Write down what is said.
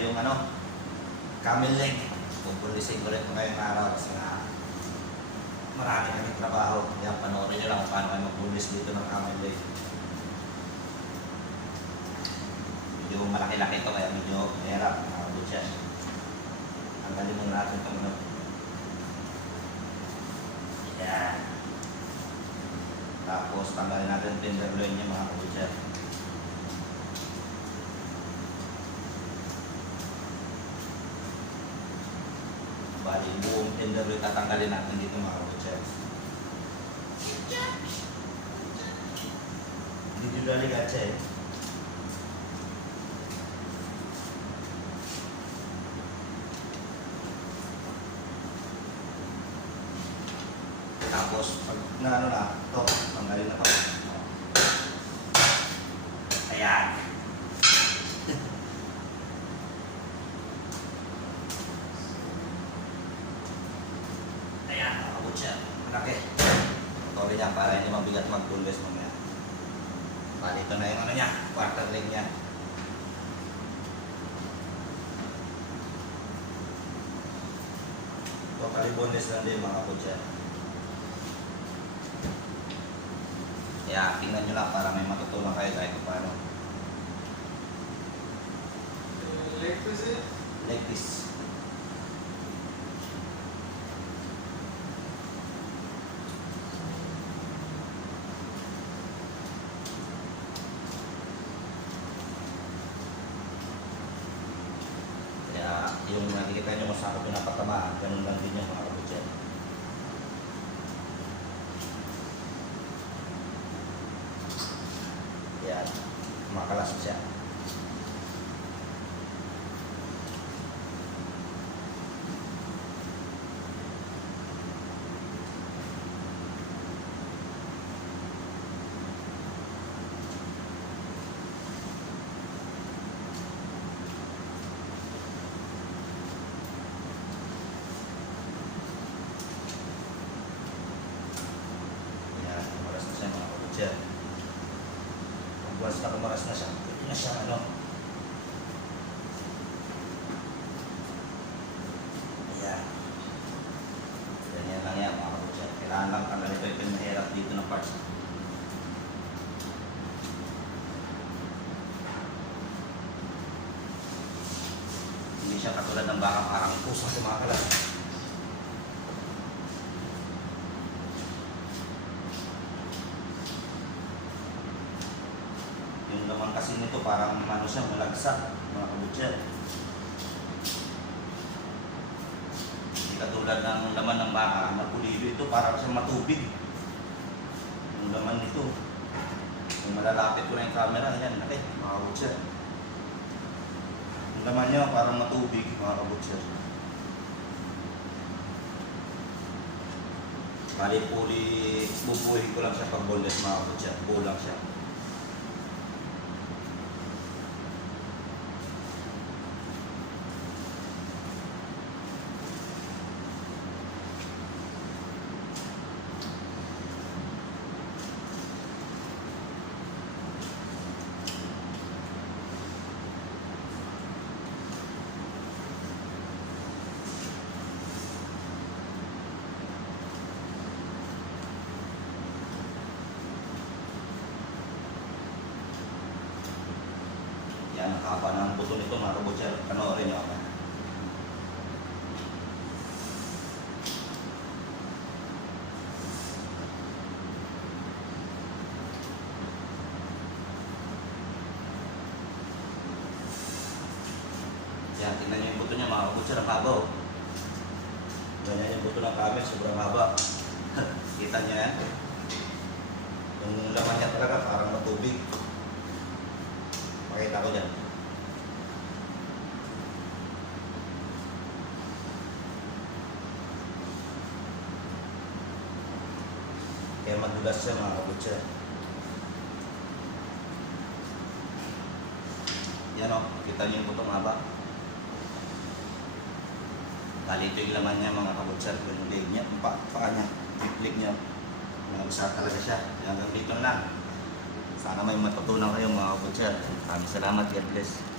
yung ano, camel leg. Pupulisin ko rin kung ngayong araw kasi nga marami kami trabaho. Kaya panoorin nyo lang kung paano kayo magpulis dito ng camel leg. Medyo malaki-laki to kaya medyo mahirap. Nakabot siya. Tanggalin muna natin itong ano. Yan. Tapos tanggalin natin tenderloin niya mga kabutcher. Bali, buong tenderloin tatanggalin natin dito mga kabutcher. Individually gacha eh. Tapos, pag na ano na, ito, tanggalin na to. Siya. Malaki. Niya para hindi mabigat mag-pulves mamaya. Bali, ito na yung ano niya, quarter leg niya. Totally boneless lang din mga kutsa. Kaya tingnan nyo lang para may matutunan kayo kahit paano. To say, Like this. Kaya yung nakikita nyo kung saan ko pinapatamaan, ganun lang din yung mga. Yan, makalas siya. Once na kumaras na siya, pwede na siya ano. Ayan. Ganyan lang yan mga kabutyan. Kailangan lang tanggalin ito yung pinahirap dito ng parts. Hindi siya katulad ng baka parang pusang kumakalat. Yung laman kasi nito parang ano siya, malagsak, mga kabutyan. Hindi katulad ng laman ng baka, mapulido ito, parang siyang matubig. Yung laman nito. Kung malalapit ko na yung camera, yan, laki, mga kabutyan. Yung laman niya parang matubig, mga kabutyan. Bali, puli, bubuhin ko lang siya pag boneless, mga kabutyan. Buo lang siya. Yan, ang haba ng buto nito mga kabutser. Panoorin nyo ako. Yan, tingnan nyo yung buto niya mga kabutser. Ang haba oh. Ganyan yung buto ng camel, sobrang haba. Kita niyo yan? Yung laman niya talaga parang matubig. Pakita ko dyan. Kaya madulas siya mga kabutsa. Yan o, kita niyo yung butong haba. Bali ito yung laman niya mga kabutsa. Yung leg niya, pa, paa niya, leg niya. Nagasa talaga siya. Hanggang dito na lang. Sana may matutunan kayo mga kabutsa. Maraming salamat. God bless.